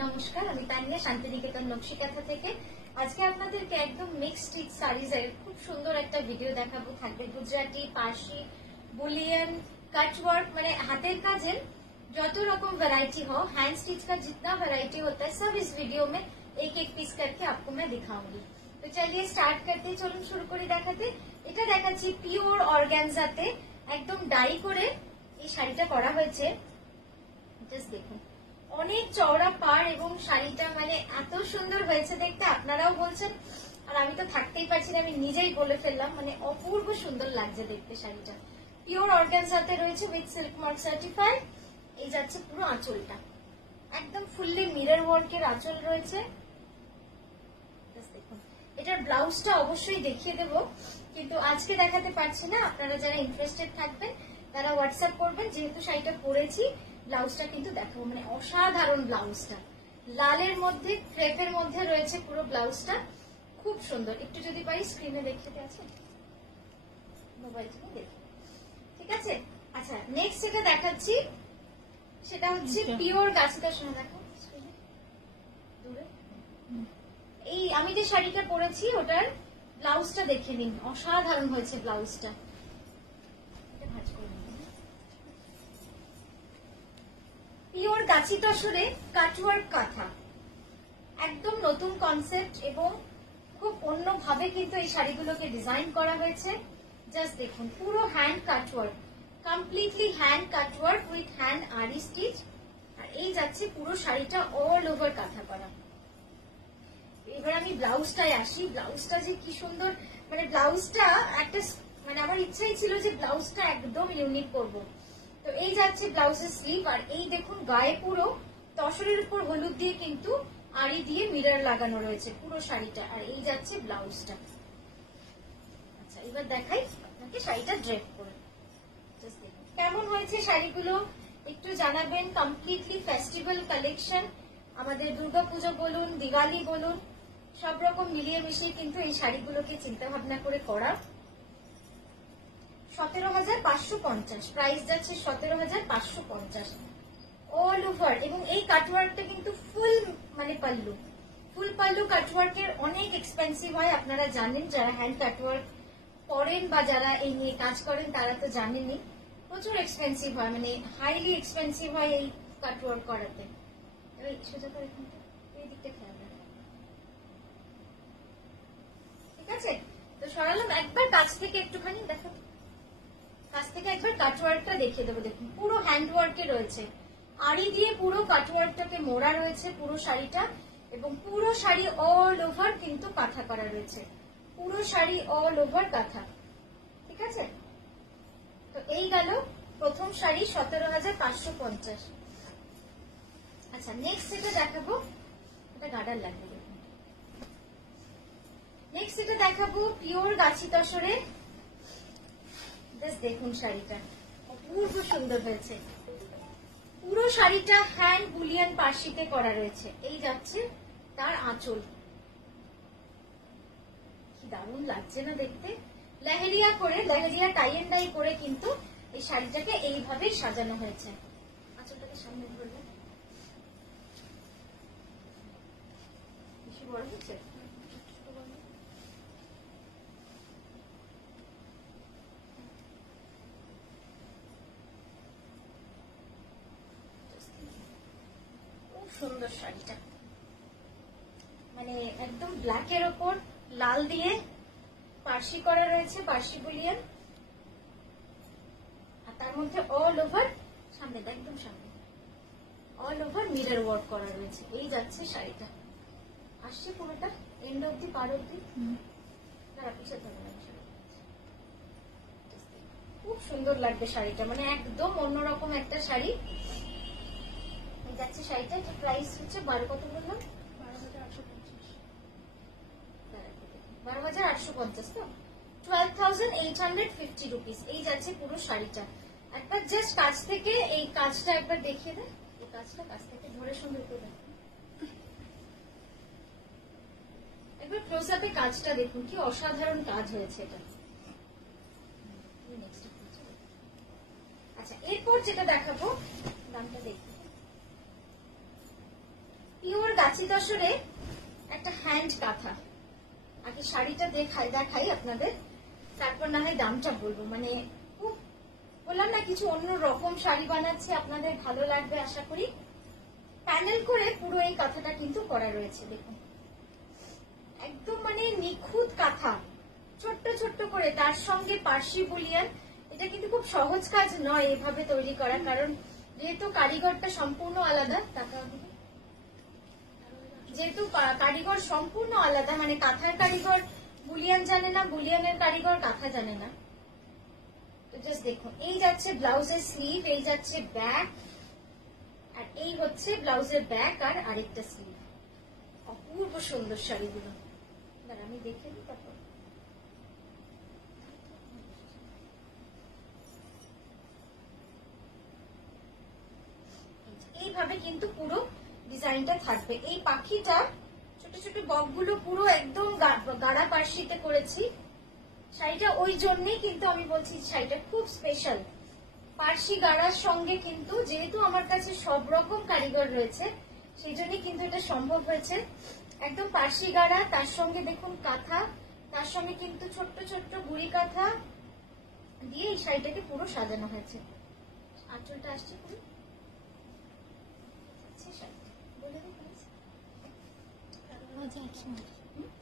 নমস্কার, আমি তানিয়া শান্তিনিকেতন নকশিকাঁথা থেকে। আজকে আপনাদেরকে একদম মিক্সড স্টিচ শাড়িজের খুব সুন্দর একটা ভিডিও দেখাবো। থাকবে Gujarati, Parsi, bullion, cut work, মানে हाथेर काजेर যত রকম वैरायटी हो, हैंड स्टिच का जितना वैरायटी होता है सब इस वीडियो में एक एक पीस करके आपको मैं दिखाऊंगी। तो चलिए स्टार्ट करते, चलুন শুরু করে দেখাতে। এটা দেখাচ্ছি পিওর অর্গানজাতে একদম ডাই করে এই শাড়িটা করা হয়েছে। জাস্ট দেখুন, অনেক চওড়া পাড় এবং শাড়িটা মানে এত সুন্দর হয়েছে দেখতে, আপনারাও বলছেন আর আমি তো থাকতেই পারছি না, আমি নিজেই বলে ফেললাম, মানে অপূর্ব সুন্দর লাগছে দেখতে শাড়িটা। পিওর অর্গানজাতে রয়েছে উইথ সিল্ক মার্ক সার্টিফাইড। এই যাচ্ছে পুরো আঁচলটা, একদম ফুললি মিরর ওয়ার্কের আঁচল রয়েছে। দেখুন, এটার ব্লাউজটা অবশ্যই দেখিয়ে দেবো, কিন্তু আজকে দেখাতে পারছি না। আপনারা যারা ইন্টারেস্টেড থাকবেন তারা হোয়াটসঅ্যাপ করবেন, যেহেতু শাড়িটা পরেছি ব্লাউজটা কিন্তু দেখাবো। মানে অসাধারণ ব্লাউজটা, লালের মধ্যে ক্রেপের মধ্যে রয়েছে পুরো ব্লাউজটা, খুব সুন্দর। একটু যদি পারি স্ক্রিনে দেখাতে আছে, মোবাইল থেকে দেখি, ঠিক আছে? আচ্ছা, নেক্সট যেটা দেখাচ্ছি সেটা হচ্ছে পিওর গাছিদার সোনা। দেখো দূরে, এই আমি যে শাড়িটা পরেছি ওটার ব্লাউজটা দেখে নিন, অসাধারণ হয়েছে ব্লাউজটা। পিওর গাছি তসরে কাটওয়ার্ক কাঁথা, একদম নতুন কনসেপ্ট এবং খুব অন্যভাবে কিন্তু এই শাড়িগুলোকে ডিজাইন করা হয়েছে। জাস্ট দেখুন, পুরো hand cutwork, completely hand cutwork with hand আরি স্টিচ। আর এই যাচ্ছে পুরো শাড়িটা অল ওভার কাঁথা করা। এবার আমি ব্লাউজটায় আসি, ব্লাউজটা যে কি সুন্দর, মানে ব্লাউজটা একটা, মানে আমার ইচ্ছাই ছিল যে ব্লাউজটা একদম ইউনিক করবো। তো এই যাচ্ছে ব্লাউজের স্লিভ, আর এই দেখুন গায়ে পুরো তসরের উপর হলুদ দিয়ে কিন্তু আড়ি দিয়ে মিরর লাগানো রয়েছে পুরো শাড়িটা। আর এই যাচ্ছে ব্লাউজটা। আচ্ছা, এবার দেখাই আপনাকে শাড়িটা ড্রেপ করে। কেমন হয়েছে শাড়িগুলো একটু জানাবেন। কমপ্লিটলি ফেস্টিভ্যাল কালেকশন, আমাদের দুর্গাপুজো বলুন, দিওয়ালি বলুন, সব রকম মিলিয়ে মিশিয়ে কিন্তু এই শাড়িগুলোকে চিন্তা ভাবনা করে করা। 17,550 প্রাইস যাচ্ছে, 17,550 অল ওভার। এবং এই কাটওয়ার্কটা কিন্তু ফুল, মানে পাল্লু, ফুল পাল্লু কাটওয়ার্কের অনেক এক্সপেন্সিভ হয়, আপনারা জানেন। যারা হ্যান্ড কাটওয়ার্ক করেন বা যারা এই নিয়ে কাজ করেন তারা তো জানেনই, প্রচুর এক্সপেন্সিভ হয়, মানে হাইলি এক্সপেন্সিভ হয় এই কাটওয়ার্ক করাতে। সোজা করে এই দিকটা খেয়াল রাখবেন, ঠিক আছে? তো সরালাম, একবার কাছ থেকে একটুখানি দেখো, কাছ থেকে একবার কাটওয়ার্কটা দেখিয়ে দেবো। দেখুন, পুরো হ্যান্ড ওয়ার্কে রয়েছে, আড়ি দিয়ে পুরো কাটওয়ার্কটাকে মোড়া রয়েছে পুরো শাড়িটা, এবং পুরো শাড়ি অল ওভার কিন্তু কাঁথা করা রয়েছে, পুরো শাড়ি অল ওভার কাঁথা, ঠিক আছে? তো এই গেল প্রথম শাড়ি, 17,550। আচ্ছা, নেক্সট যেটা দেখাবো, এটা গার্ডার লাগবে। নেক্সট যেটা দেখাবো পিওর গাছি তসরে। দেখুন শাড়িটা অপূর্ব সুন্দর হয়েছে, পুরো শাড়িটা হ্যান্ড বুলিয়ান পার্সিতে করা রয়েছে। এই যাচ্ছে তার আঁচল, কি দারুণ লাগছে না দেখতে। লেহেরিয়া করে, লেহেরিয়া টাই এন্ড ডাই করে কিন্তু এই শাড়িটাকে এইভাবেই সাজানো হয়েছে। আঁচলটাকে সামনে ধরবে, বেশি বড় হচ্ছে। সুন্দর শাড়িটা, মানে একদম ব্ল্যাকের ওপর লাল দিয়ে পার্সি করা রয়েছে, পার্সি বুলিয়ান, আর তার মধ্যে অল ওভার সামনে, একদম সামনে অল ওভার মিরর ওয়ার্ক করা রয়েছে। এই যাচ্ছে শাড়িটা, আসছে পুরোটা এন্ড অব্দি, পার অব্দি। খুব সুন্দর লাগবে শাড়িটা, মানে একদম অন্যরকম একটা শাড়ি। যাচ্ছে শাড়িটা, এটা প্রাইস হচ্ছে 12, কত বললাম? 12,850, তো 12,850 রুপিস। এই যাচ্ছে পুরো শাড়িটা। একবার জাস্ট কাছ থেকে এই কাজটা একবার দেখিয়ে দেয়, এই কাজটা কাছ থেকে ধরে সুন্দর করে একবার ক্লোজ আপে কাজটা দেখুন, কি অসাধারণ কাজ হয়েছে এটা। আচ্ছা, এরপর যেটা দেখাবো, দামটা দেখুন। গাছি তসরে একটা হ্যান্ড কাঁথা। আগে শাড়িটা দেখাই আপনাদের, তারপর না হয় দামটা বলবো। মানে খুব বললাম না, কিছু অন্য রকম শাড়ি বানাচ্ছি, আপনাদের ভালো লাগবে আশা করি। প্যানেল করে পুরো এই কাঁথাটা কিন্তু করা রয়েছে, দেখুন একদম মানে নিখুঁত কাঁথা, ছোট্ট ছোট্ট করে, তার সঙ্গে পার্সি বুলিয়ান। এটা কিন্তু খুব সহজ কাজ নয় এভাবে তৈরি করা, কারণ যেহেতু কারিগরটা সম্পূর্ণ আলাদা। যেহেতু কারিগর সম্পূর্ণ আলাদা, মানে কাঁথার কারিগর বুলিয়ান জানে না, বুলিয়ানের কারিগর কাঁথা জানে না। তো জাস্ট দেখুন, এই যাচ্ছে ব্লাউজের স্লিভ, এই যাচ্ছে ব্যাক, আর এই হচ্ছে ব্লাউজের ব্যাক আর আরেকটা স্লিভ। অপূর্ব সুন্দর শাড়িগুলো, আমি দেখে নিই তারপর। এইভাবে কিন্তু পুরো ডিজাইনটা থাকবে। এই পাখিটা ছোট ছোট বকগুলো পুরো একদম গাড়া পার্সিতে করেছি শাড়িটা, ওই জন্যই কিন্তু আমি বলছি শাড়িটা খুব স্পেশাল। পার্সি গাড়ার সঙ্গে কিন্তু যেহেতু আমার কাছে সব রকম কারিগর রয়েছে, সেই জন্যই কিন্তু এটা সম্ভব হয়েছে। একদম পার্সি গাড়া, তার সঙ্গে দেখুন কাঁথা, তার সঙ্গে কিন্তু ছোট্ট ছোট্ট গুড়ি কাঁথা দিয়ে এই শাড়িটাকে পুরো সাজানো হয়েছে। আঁচলটা আসছে পুরো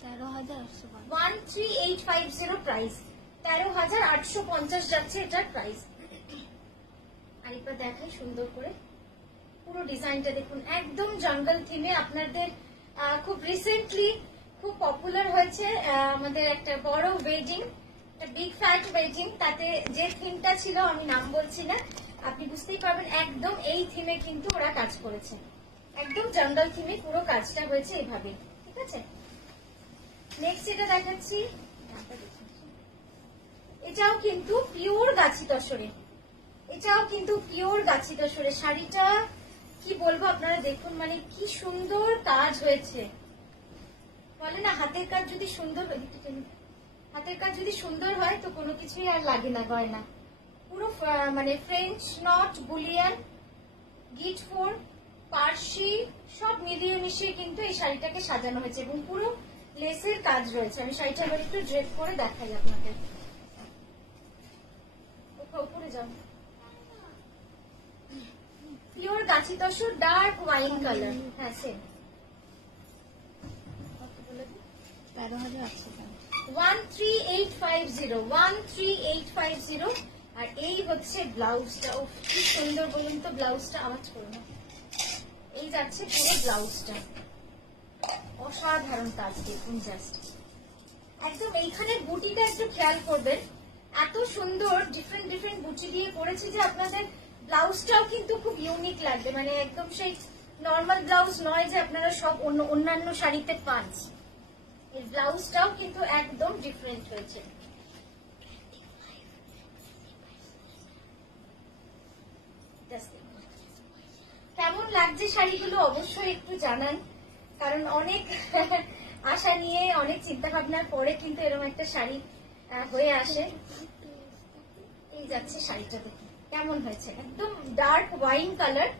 13,850 প্রাইস, 13,850 যাচ্ছে এটার প্রাইস। আরেকবার দেখাই সুন্দর করে পুরো ডিজাইনটা দেখুন, একদম জঙ্গল থিমে। আপনাদের খুব রিসেন্টলি খুব পপুলার হয়েছে আমাদের একটা বড় ওয়েডিং, একটা বিগ ফ্যাট ওয়েডিং, তাতে যে থিমটা ছিল আমি নাম বলছি না, আপনি বুঝতেই পারবেন। একদম এই থিমে কিন্তু ওরা কাজ করেছে, একদম জঙ্গল থিমে পুরো কাজটা হয়েছে এইভাবে, ঠিক আছে। নেক্সট এটা দেখাচ্ছি, এটাও কিন্তু পিওর গাছি তসরে, এটাও কিন্তু পিওর গাছি তসরে। শাড়িটা কি বলবো আপনারা দেখুন, মানে কি সুন্দর কাজ হয়েছে। বলে না হাতের কাজ যদি সুন্দর, হাতের কাজ যদি সুন্দর হয় তো কোনো কিছুই আর লাগে না, গয়না। পুরো মানে ফ্রেঞ্চ নট, বুলিয়ান, গিট ফোর, পার্সি সব মিলিয়ে মিশিয়ে কিন্তু এই শাড়িটাকে সাজানো হয়েছে, এবং পুরো লেসের কাজ রয়েছে। আমি শাড়িটা আবার একটু ড্রেপ করে দেখাই আপনাদের। উপরে যাও, পিওর গাছি তসর, ডার্ক ওয়াইন কালার। হ্যাঁ সেম, 13,850, আর এই হচ্ছে ব্লাউজটা। ও কি সুন্দর বলুন তো ব্লাউজটা, আওয়াজ করো না। এই যাচ্ছে পুরো ব্লাউজটা, অসাধারণ কাজ দেখুন জাস্ট একদম। এইখানে বুটিটা একটু খেয়াল করবেন, এত সুন্দর ডিফারেন্ট ডিফারেন্ট বুটি দিয়ে করেছি যে আপনাদের ব্লাউজটাও কিন্তু খুব ইউনিক লাগবে। মানে একদম সেই নর্মাল ব্লাউজ নয় যে আপনারা সব অন্যান্য শাড়িতে পান, এই ব্লাউজটাও কিন্তু একদম ডিফারেন্ট হয়েছে। কেমন লাগছে শাড়িগুলো অবশ্যই একটু জানান, কারণ অনেক আশা নিয়ে অনেক চিন্তা ভাবনার পরে কিন্তু এরকম একটা শাড়ি হয়ে আসে। এই যাচ্ছে শাড়িটা, দেখুন কেমন হয়েছে, একদম ডার্ক ওয়াইন কালার,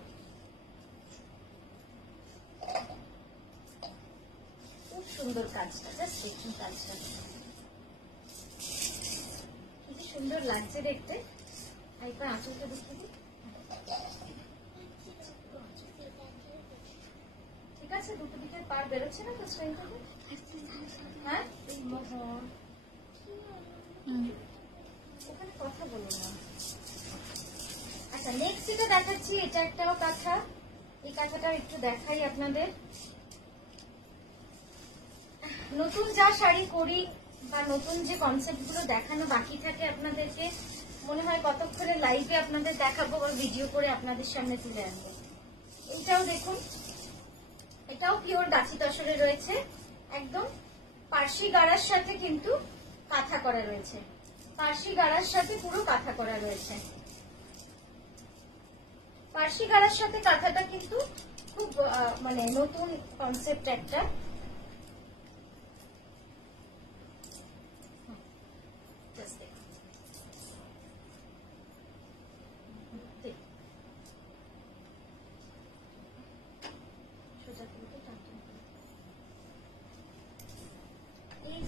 খুব সুন্দর কাজটা। জাস্ট দেখুন কাজটা কি সুন্দর লাগছে দেখতে। একবার আঁচলটা দেখিয়ে দিই, ঠিক আছে। দুটো দিকে পার বেরোচ্ছে না তো স্ট্রেন থেকে, হ্যাঁ ওখানে কথা বলো না। আচ্ছা নেক্সট যেটা দেখাচ্ছি, এটা একটাও কাঁথা। এই কাঁথাটা একটু দেখাই আপনাদের। নতুন যা শাড়ি করি বা নতুন যে কনসেপ্ট গুলো দেখানো বাকি থাকে আপনাদেরকে, মনে হয় কতক্ষণে লাইভে আপনাদের দেখাবো বা ভিডিও করে আপনাদের সামনে তুলে আনবো। এইটাও দেখুন, এটাও পিওর গাছি তসরে রয়েছে, একদম পার্সি গাড়ার সাথে কিন্তু কাঁথা করা রয়েছে, পার্সি গাড়ার সাথে পুরো কাঁথা করা রয়েছে। পার্সি গাড়ার সাথে কাঁথাটা কিন্তু খুব মানে নতুন কনসেপ্ট একটা।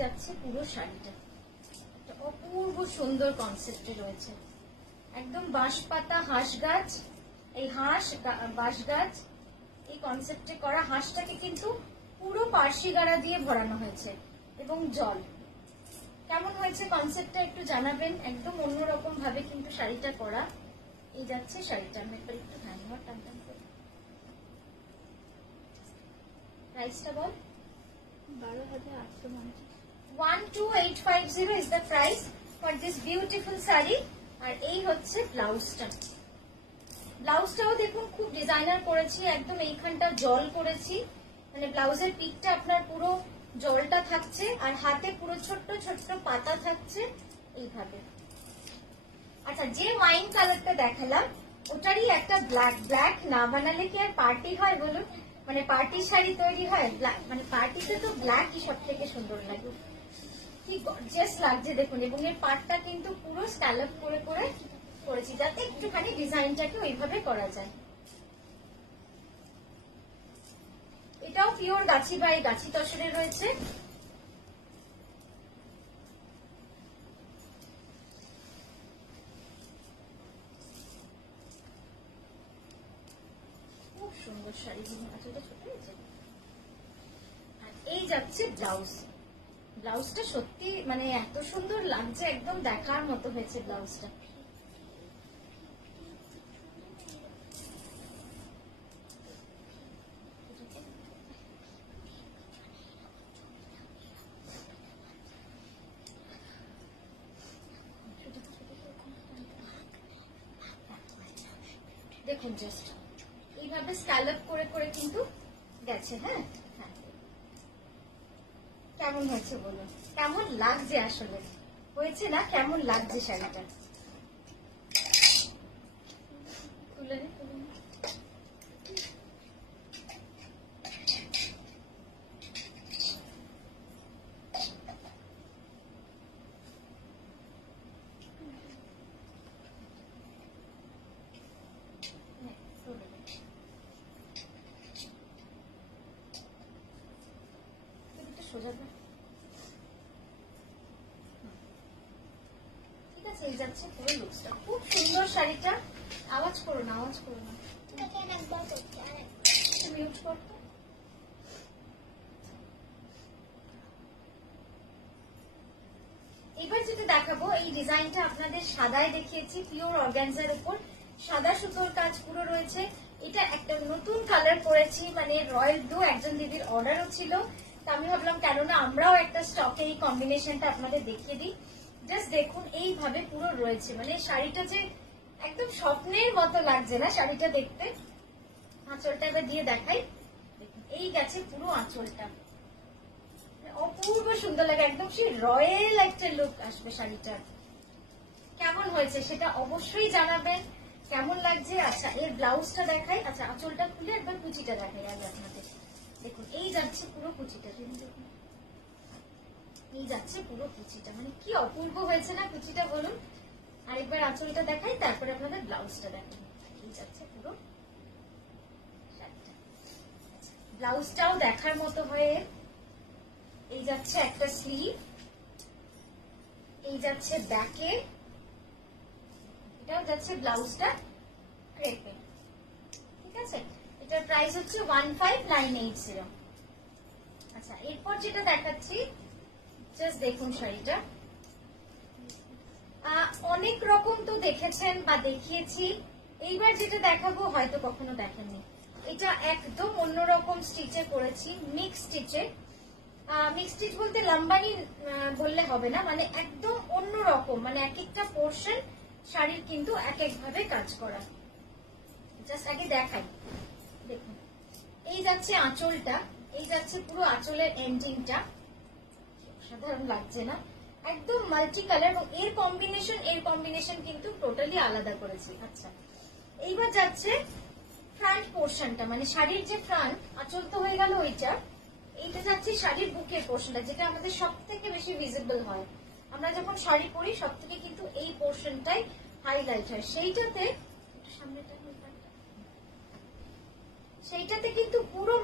যাচ্ছে পুরো শাড়িটা, একটা অপূর্ব সুন্দর কনসেপ্টে রয়েছে। একদম বাঁশপাতা হাঁস গাছ, এই হাঁস বাঁশ গাছ এই কনসেপ্টে করা। হাঁসটাকে কিন্তু পুরো পার্সি গাড়া দিয়ে ভরানো হয়েছে এবং জল। কেমন হয়েছে কনসেপ্টটা একটু জানাবেন। একদম অন্যরকম ভাবে কিন্তু শাড়িটা করা। এই যাচ্ছে শাড়িটা, আমি একবার একটু হ্যান্ডওয়ার টানটান করি। প্রাইসটা বল। 12,850। 12850 is the price for this beautiful saree। আর এই হচ্ছে ব্লাউজটা। ব্লাউজটাও দেখুন খুব ডিজাইনার করেছি, একদম এইখানটা জল করেছি, মানে ব্লাউজের পিকটা আপনার পুরো জলটা থাকছে আর হাতে পুরো ছোট্ট ছোট্ট পাতা থাকছে এইভাবে। আচ্ছা, যে ওয়াইন কালারটা দেখালাম ওটারই একটা ব্ল্যাক। ব্ল্যাক না বানালে কি আর পার্টি হয় বলুন? মানে পার্টি শাড়ি তৈরি হয় ব্ল্যাক, মানে পার্টিতে তো ব্ল্যাকই সব থেকে সুন্দর লাগে। কি গর্জিয়াস লাগছে দেখুন। এবং এর পার্টটা কিন্তু পুরো স্ক্যালপ করে করে করেছি যাতে একটুখানি ডিজাইনটাকে ওইভাবে করা যায়। এটাও পিওর গাছি বাই গাছি তসরে রয়েছে। খুব সুন্দর শাড়ি, আঁচলটা ছোট হয়েছে। আর এই যাচ্ছে ব্লাউজ। ব্লাউজটা সত্যি মানে এত সুন্দর লাগছে, একদম দেখার মতো হয়েছে ব্লাউজটা। দেখুন জাস্ট এইভাবে স্ক্যালপ করে করে কিন্তু গেছে। হ্যাঁ, কেমন হয়েছে বলুন? কেমন লাগছে? আসলে হয়েছে না? কেমন লাগছে শাড়িটা? তুলে নে, তুলে নে। সোজা কর। ঠিক আছে, এই যাচ্ছে পুরো লুকসটা। খুব সুন্দর শাড়িটা। আওয়াজ করো না, আওয়াজ করো না। মিউট করতো। এবার যেটা দেখাবো, এই ডিজাইনটা আপনাদের সাদায় দেখিয়েছি, পিওর অর্গানজার উপর সাদা সুতোর কাজ পুরো রয়েছে। এটা একটা নতুন কালার করেছি, মানে রয়্যাল ব্লু। একজন দিদির অর্ডারও ছিল, তা আমি ভাবলাম কেননা আমরাও একটা স্টকে এই কম্বিনেশনটা আপনাদের দেখিয়ে দিই। জাস্ট দেখুন এইভাবে পুরো রয়েছে, মানে শাড়িটা যে একদম স্বপ্নের মতো লাগছে না শাড়িটা দেখতে। আঁচলটা এবার দিয়ে দেখাই। দেখুন এই গেছে পুরো আঁচলটা, অপূর্ব সুন্দর লাগে, একদম সেই রয়্যাল একটা লুক আসবে শাড়িটা। কেমন হয়েছে সেটা অবশ্যই জানাবেন, কেমন লাগছে। আচ্ছা, এর ব্লাউজটা দেখাই। আচ্ছা, আঁচলটা খুলে একবার কুচিটা দেখাই আজ আপনাদের। দেখুন এই যাচ্ছে পুরো কুচিটা, দেখুন এই যাচ্ছে পুরো কুচিটা, মানে কি অপূর্ব হয়েছে না কুচিটা বলুন। আরেকবার আঁচলটা দেখাই, তারপরে আপনাদের ব্লাউজটা দেখাই। এই যাচ্ছে পুরো শাড়িটা। ব্লাউজটাও দেখার মতো হয়ে। এই যাচ্ছে একটা স্লিভ, এই যাচ্ছে ব্যাকে, এটাও যাচ্ছে ব্লাউজটা ক্রেপে। ঠিক আছে, এটার প্রাইস হচ্ছে 15980। আচ্ছা, এরপর যেটা দেখাচ্ছি, জাস্ট দেখুন শাড়িটা। অনেক রকম তো দেখেছেন বা দেখিয়েছি, এইবার যেটা দেখাবো হয়তো কখনো দেখেননি। এটা একদম অন্যরকম স্টিচে করেছি, মিক্স স্টিচে। মিক্স স্টিচ বলতে লম্বানি বললে হবে না, মানে একদম অন্যরকম, মানে এক একটা পোর্শন শাড়ির কিন্তু এক এক ভাবে কাজ করা। জাস্ট আগে দেখাই, দেখুন এই যাচ্ছে আঁচলটা, এই যাচ্ছে পুরো আঁচলের এন্ডিংটা। সাধারণ লাগছে না? একদম মাল্টি কালার, এবং এর কম্বিনেশন কিন্তু টোটালি আলাদা করেছি। আচ্ছা, এইবার যাচ্ছে ফ্রন্ট পোর্শনটা, মানে শাড়ির যে ফ্রন্ট, আঁচল তো হয়ে গেল ওইটা। এইটা যাচ্ছে শাড়ির বুকের পোর্শনটা, যেটা আমাদের সব থেকে বেশি ভিজিবল হয়। আমরা যখন শাড়ি পরি সব থেকে কিন্তু এই পোর্শনটাই হাইলাইট হয়। সেইটাতে কিন্তু পুরো